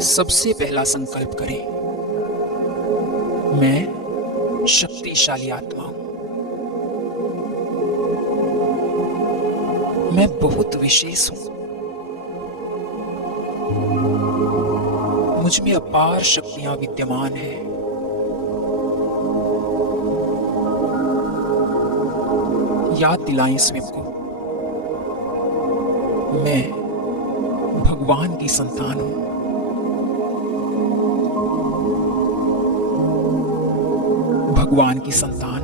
सबसे पहला संकल्प करें, मैं शक्तिशाली आत्मा हूं। मैं बहुत विशेष हूं। मुझ में अपार शक्तियां विद्यमान हैं। याद दिलाएं स्वयं को, मैं भगवान की संतान हूं। भगवान की संतान,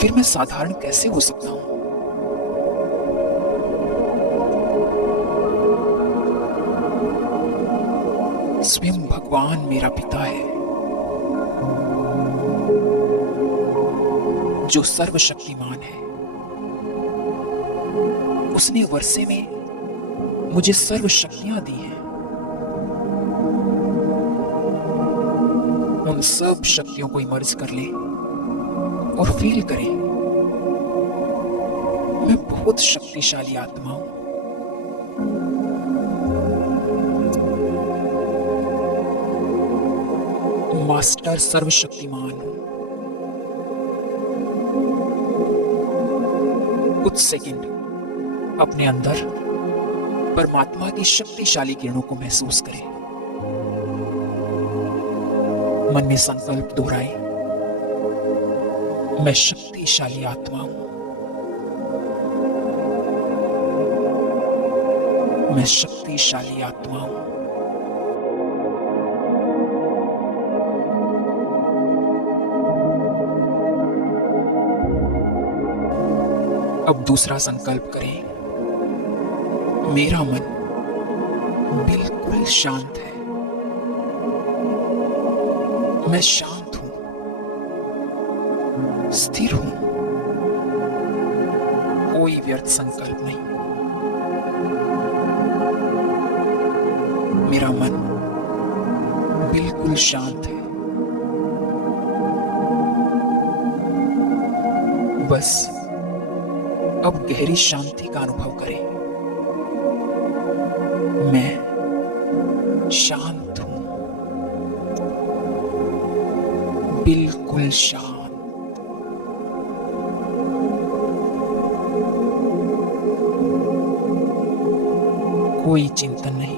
फिर मैं साधारण कैसे हो सकता हूं? स्वयं भगवान मेरा पिता है, जो सर्वशक्तिमान है। उसने वर्षे में मुझे सर्व शक्तियां दी हैं। उन सब शक्तियों को इमर्ज कर ले और फील करें, मैं बहुत शक्तिशाली आत्मा हूं। मास्टर सर्वशक्तिमान हूं। कुछ सेकंड अपने अंदर परमात्मा की शक्तिशाली किरणों को महसूस करें। मन में संकल्प दोहराएं, मैं शक्तिशाली आत्मा हूं। मैं शक्तिशाली आत्मा हूं। अब दूसरा संकल्प करें, मेरा मन बिल्कुल शांत है। मैं शांत हूं, स्थिर हूं। कोई व्यर्थ संकल्प नहीं। मेरा मन बिल्कुल शांत है। बस अब गहरी शांति का अनुभव करें। मैं शांत हूं, बिल्कुल शांत। कोई चिंतन नहीं।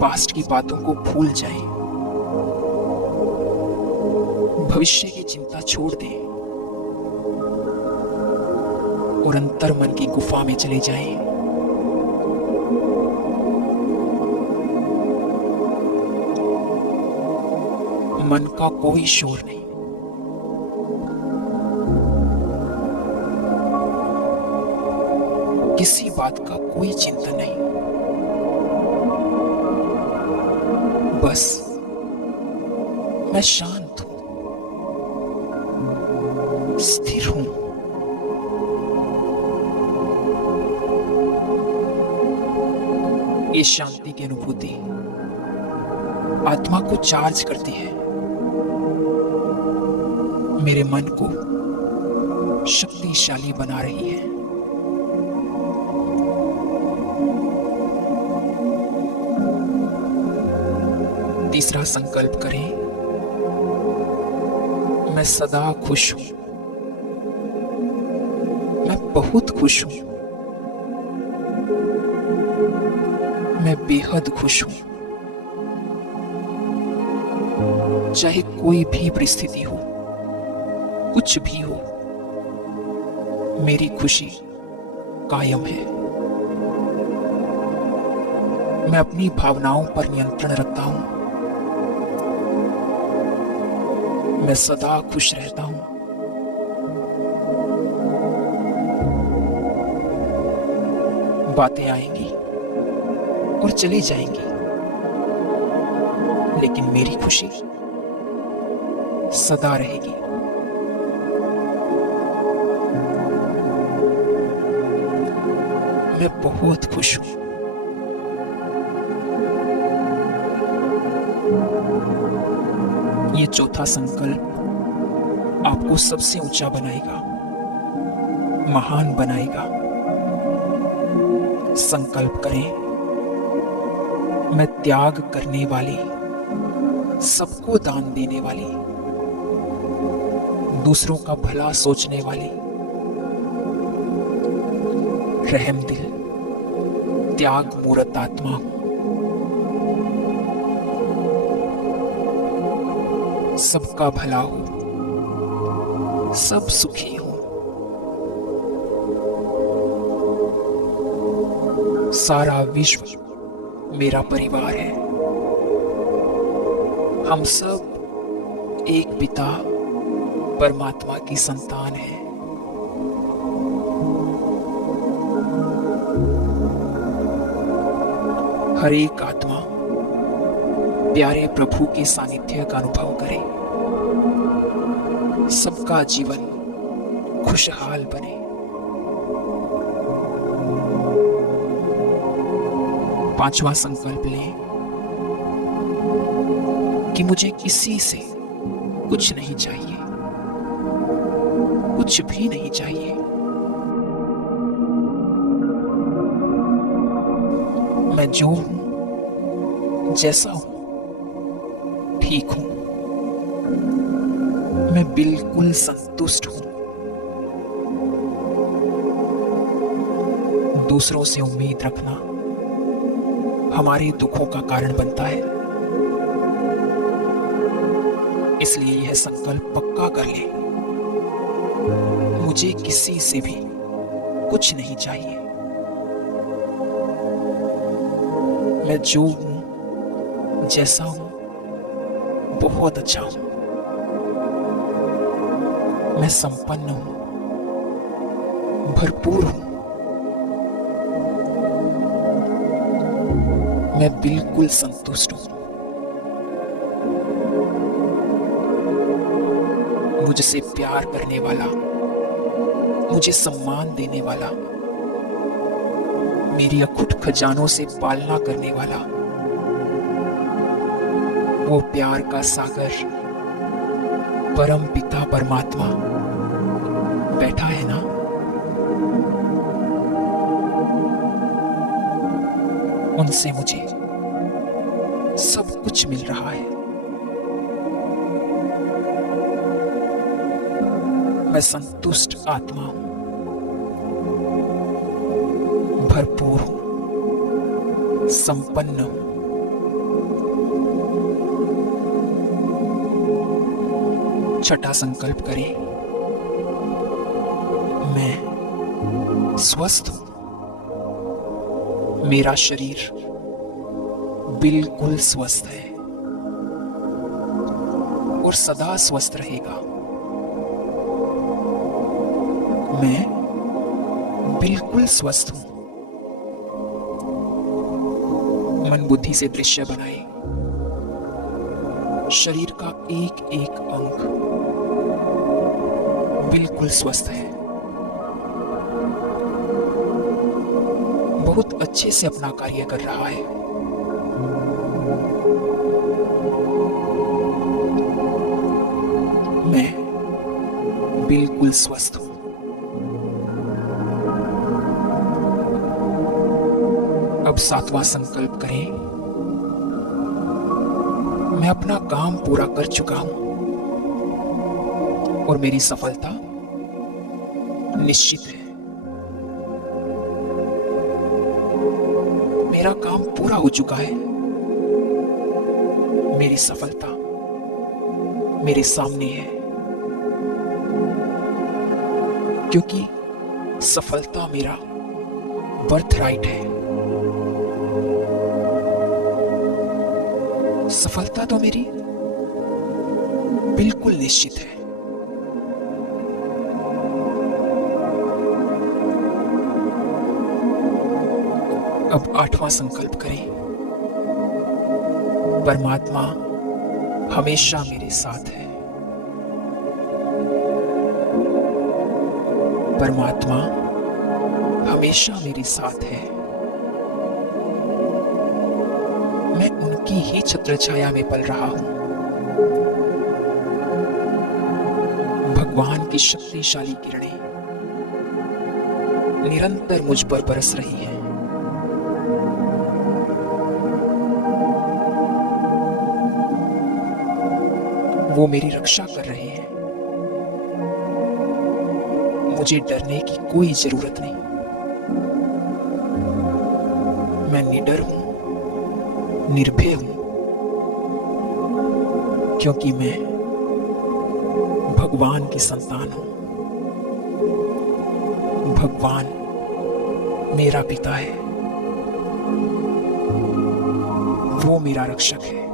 पास्ट की बातों को भूल जाएं। भविष्य की चिंता छोड़ दें और अंतर मन की गुफा में चले जाएं। मन का कोई शोर नहीं। किसी बात का कोई चिंतन नहीं। बस मैं शांत हूं, स्थिर हूं। ये शांति की अनुभूति आत्मा को चार्ज करती है, मेरे मन को शक्तिशाली बना रही है। तीसरा संकल्प करें, मैं सदा खुश हूं। मैं बहुत खुश हूं। मैं बेहद खुश हूं। चाहे कोई भी परिस्थिति हो, कुछ भी हो, मेरी खुशी कायम है। मैं अपनी भावनाओं पर नियंत्रण रखता हूं। मैं सदा खुश रहता हूं। बातें आएंगी और चली जाएंगी, लेकिन मेरी खुशी सदा रहेगी। मैं बहुत खुश हूं। ये चौथा संकल्प आपको सबसे ऊंचा बनाएगा, महान बनाएगा। संकल्प करें, मैं त्याग करने वाली, सबको दान देने वाली, दूसरों का भला सोचने वाली, रहम दिल, त्याग मूर्त आत्मा हूं। सबका भला हो, सब सुखी हो, सारा विश्व मेरा परिवार है। हम सब एक पिता परमात्मा की संतान हैं। हर एक आत्मा प्यारे प्रभु के सानिध्य का अनुभव करे, सबका जीवन खुशहाल बने। पांचवा संकल्प लें कि मुझे किसी से कुछ नहीं चाहिए, कुछ भी नहीं चाहिए। मैं जो हूं, जैसा हूं, ठीक हूं। मैं बिल्कुल संतुष्ट हूं। दूसरों से उम्मीद रखना हमारे दुखों का कारण बनता है। इसलिए यह संकल्प पक्का कर ले, मुझे किसी से भी कुछ नहीं चाहिए। मैं जो हूं, जैसा हूं, बहुत अच्छा हूं। मैं संपन्न हूं, भरपूर हूं। मैं बिल्कुल संतुष्ट हूं। मुझसे प्यार करने वाला, मुझे सम्मान देने वाला, मेरी अखुट खजानों से पालना करने वाला, वो प्यार का सागर परम पिता परमात्मा बैठा है ना। उनसे मुझे सब कुछ मिल रहा है। मैं संतुष्ट आत्मा हूं, भरपूर हूं, संपन्न हूं। छठा संकल्प करें, मैं स्वस्थ हूं। मेरा शरीर बिल्कुल स्वस्थ है और सदा स्वस्थ रहेगा। मैं बिल्कुल स्वस्थ हूं। मन बुद्धि से दृश्य बनाए, शरीर का एक एक अंग बिल्कुल स्वस्थ है, बहुत अच्छे से अपना कार्य कर रहा है। मैं बिल्कुल स्वस्थ हूं। अब सातवां संकल्प करें, मैं अपना काम पूरा कर चुका हूं और मेरी सफलता निश्चित है। मेरा काम पूरा हो चुका है। मेरी सफलता मेरे सामने है, क्योंकि सफलता मेरा बर्थ राइट है। सफलता तो मेरी बिल्कुल निश्चित है। अब आठवां संकल्प करें, परमात्मा हमेशा मेरे साथ है। परमात्मा हमेशा मेरे साथ है। मैं उनकी ही छत्र छाया में पल रहा हूं। भगवान की शक्तिशाली किरणें निरंतर मुझ पर बरस रही हैं। वो मेरी रक्षा कर रहे हैं। मुझे डरने की कोई जरूरत नहीं। मैं निडर हूं, निर्भय हूं, क्योंकि मैं भगवान की संतान हूं। भगवान मेरा पिता है। वो मेरा रक्षक है।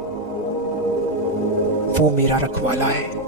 वो मेरा रखवाला है।